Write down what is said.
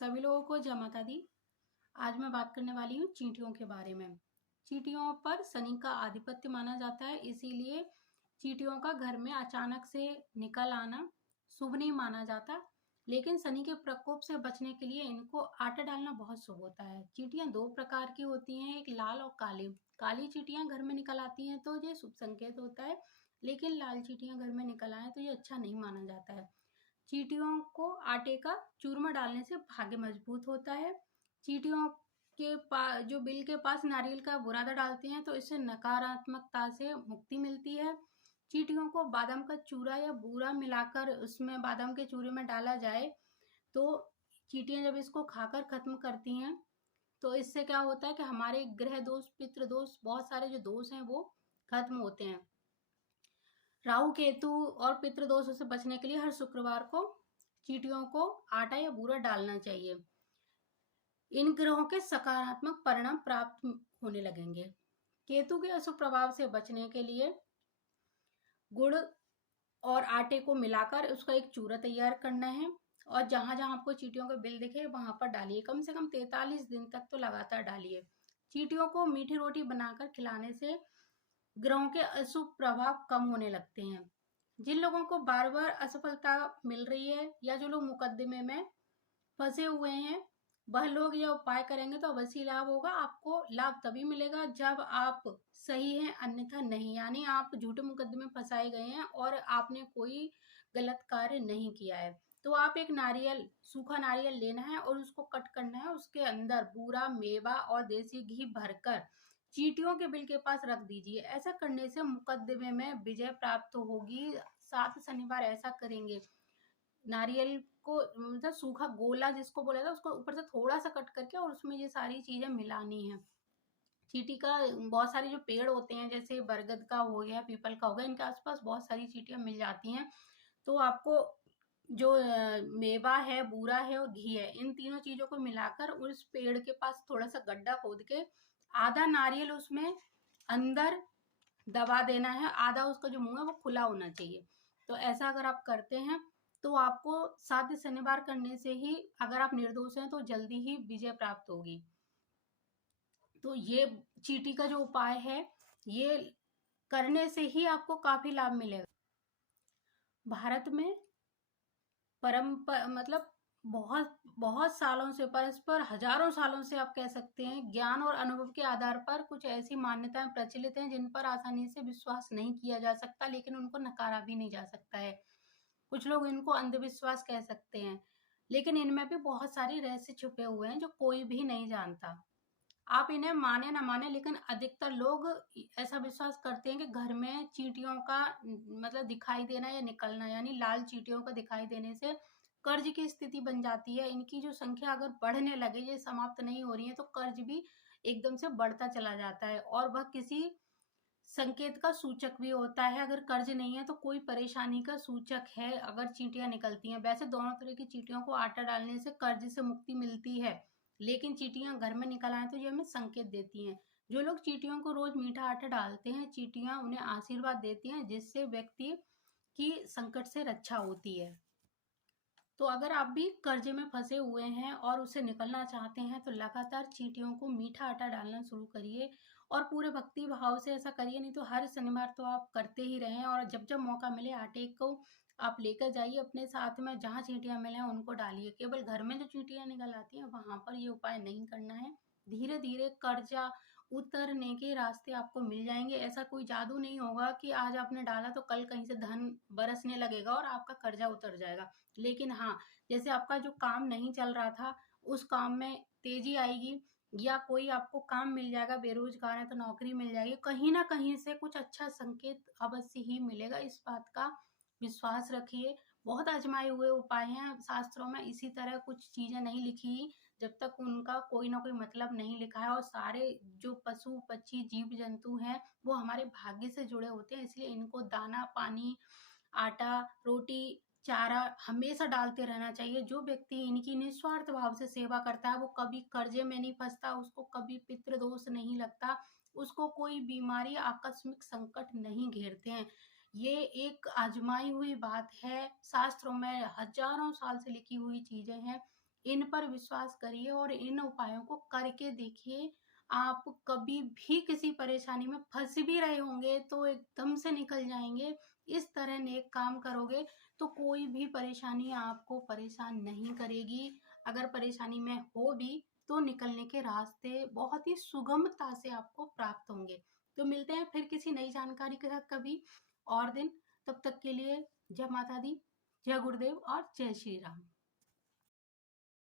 सभी लोगों को जय माता दी। आज मैं बात करने वाली हूँ चींटियों के बारे में। चींटियों पर शनि का आधिपत्य माना जाता है, इसीलिए चींटियों का घर में अचानक से निकल आना शुभ नहीं माना जाता। लेकिन शनि के प्रकोप से बचने के लिए इनको आटा डालना बहुत शुभ होता है। चींटियां दो प्रकार की होती हैं, एक लाल और काली। काली चींटियां घर में निकल आती हैं तो ये शुभ संकेत होता है, लेकिन लाल चींटियां घर में निकल आए तो ये अच्छा नहीं माना जाता है। चींटियों को आटे का चूरमा डालने से भाग्य मजबूत होता है। चींटियों के पास जो बिल के पास नारियल का बुरादा डालते हैं तो इससे नकारात्मकता से मुक्ति मिलती है। चींटियों को बादाम का चूरा या बूरा मिलाकर उसमें बादाम के चूरे में डाला जाए तो चींटियां जब इसको खाकर खत्म करती हैं तो इससे क्या होता है कि हमारे ग्रह दोष, पितृ दोष, बहुत सारे जो दोष हैं वो खत्म होते हैं। राहु केतु और पितृदोषों से बचने के लिए हर शुक्रवार को चींटियों को आटा या बूरा डालना चाहिए। इन ग्रहों के सकारात्मक परिणाम प्राप्त होने लगेंगे। केतु के अशुभ प्रभाव से बचने के लिए गुड़ और आटे को मिलाकर उसका एक चूरा तैयार करना है और जहां जहां आपको चींटियों का बिल दिखे वहां पर डालिए। कम से कम 43 दिन तक तो लगातार डालिए। चींटियों को मीठी रोटी बनाकर खिलाने से ग्रहों के अशुभ प्रभाव कम होने लगते हैं। जिन लोगों को बार बार असफलता मिल रही है या जो लोग मुकदमे में फंसे हुए हैं, वह लोग यह उपाय करेंगे तो अवश्य लाभ होगा। आपको लाभ तभी मिलेगा जब आप सही हैं, अन्यथा नहीं। यानी आप झूठे मुकदमे में फंसाए गए हैं और आपने कोई गलत कार्य नहीं किया है। तो आप एक नारियल, सूखा नारियल लेना है और उसको कट करना है। उसके अंदर बूरा, मेवा और देसी घी भरकर चींटियों के बिल के पास रख दीजिए। ऐसा करने से मुकदमे में विजय प्राप्त होगी। 7 शनिवार ऐसा करेंगे। नारियल को मतलब सूखा गोला जिसको बोला था उसको ऊपर से थोड़ा सा कट करके और उसमें ये सारी चीजें मिलानी है। चींटी का बहुत सारे जो पेड़ होते हैं, जैसे बरगद का हो गया, पीपल का हो गया, इनके आसपास बहुत सारी चींटियां मिल जाती हैं। तो आपको जो मेवा है, बूरा है और घी है, इन तीनों चीजों को मिलाकर उस पेड़ के पास थोड़ा सा गड्ढा खोद के आधा नारियल उसमें अंदर दबा देना है। आधा उसका जो मुंह है वो खुला होना चाहिए। तो ऐसा अगर आप करते हैं तो आपको 7 शनिवार करने से ही, अगर आप निर्दोष हैं तो जल्दी ही विजय प्राप्त होगी। तो ये चींटी का जो उपाय है ये करने से ही आपको काफी लाभ मिलेगा। भारत में मतलब बहुत बहुत सालों से, परस्पर हजारों सालों से आप कह सकते हैं, ज्ञान और अनुभव के आधार पर कुछ ऐसी मान्यताएं प्रचलित हैं जिन पर आसानी से विश्वास नहीं किया जा सकता, लेकिन उनको नकारा भी नहीं जा सकता है। कुछ लोग इनको अंधविश्वास कह सकते हैं, लेकिन इनमें भी बहुत सारे रहस्य छुपे हुए हैं जो कोई भी नहीं जानता। आप इन्हें माने ना माने, लेकिन अधिकतर लोग ऐसा विश्वास करते हैं कि घर में चींटियों का मतलब दिखाई देना या निकलना, यानी लाल चींटियों का दिखाई देने से कर्ज की स्थिति बन जाती है। इनकी जो संख्या अगर बढ़ने लगे, ये समाप्त नहीं हो रही है, तो कर्ज भी एकदम से बढ़ता चला जाता है और वह किसी संकेत का सूचक भी होता है। अगर कर्ज नहीं है तो कोई परेशानी का सूचक है अगर चींटियां निकलती हैं। वैसे दोनों तरह की चींटियों को आटा डालने से कर्ज से मुक्ति मिलती है, लेकिन चींटियां घर में निकल आए तो ये हमें संकेत देती हैं। जो लोग चींटियों को रोज मीठा आटा डालते हैं, चींटियां उन्हें आशीर्वाद देती हैं, जिससे व्यक्ति की संकट से रक्षा होती है। तो अगर आप भी कर्जे में फंसे हुए हैं और उससे निकलना चाहते हैं तो लगातार चींटियों को मीठा आटा डालना शुरू करिए और पूरे भक्ति भाव से ऐसा करिए। नहीं तो हर शनिवार तो आप करते ही रहें और जब जब मौका मिले आटे को आप लेकर जाइए अपने साथ में। जहां चींटियां मिले उनको डालिए। केवल घर में जो चींटियां निकल आती हैं वहां पर ये उपाय नहीं करना है। धीरे धीरे कर्जा उतरने के रास्ते आपको मिल जाएंगे। ऐसा कोई जादू नहीं होगा कि आज आपने डाला तो कल कहीं से धन बरसने लगेगा और आपका कर्जा उतर जाएगा। लेकिन हाँ, जैसे आपका जो काम नहीं चल रहा था उस काम में तेजी आएगी, या कोई आपको काम मिल जाएगा, बेरोजगार है तो नौकरी मिल जाएगी, कहीं ना कहीं से कुछ अच्छा संकेत अवश्य ही मिलेगा। इस बात का विश्वास रखिए। बहुत आजमाए हुए उपाय हैं, शास्त्रों में इसी तरह कुछ चीजें नहीं लिखी जब तक उनका कोई ना कोई मतलब नहीं लिखा है। और सारे जो पशु पक्षी जीव जंतु हैं वो हमारे भाग्य से जुड़े होते हैं, इसलिए इनको दाना पानी, आटा, रोटी, चारा हमेशा डालते रहना चाहिए। जो व्यक्ति इनकी निस्वार्थ भाव से सेवा करता है वो कभी कर्जे में नहीं फंसता, उसको कभी पितृदोष नहीं लगता, उसको कोई बीमारी, आकस्मिक संकट नहीं घेरते हैं। ये एक आजमाई हुई बात है, शास्त्रों में हजारों साल से लिखी हुई चीजें हैं। इन पर विश्वास करिए और इन उपायों को करके देखिए। आप कभी भी किसी परेशानी में फँस भी रहे होंगे तो एकदम से निकल जाएँगे। इस तरह नेक काम करोगे तो कोई भी परेशानी आपको परेशान नहीं करेगी। अगर परेशानी में हो भी तो निकलने के रास्ते बहुत ही सुगमता से आपको प्राप्त होंगे। तो मिलते हैं फिर किसी नई जानकारी के साथ कभी और दिन। तब तक के लिए जय माता दी, जय गुरुदेव और जय श्री राम।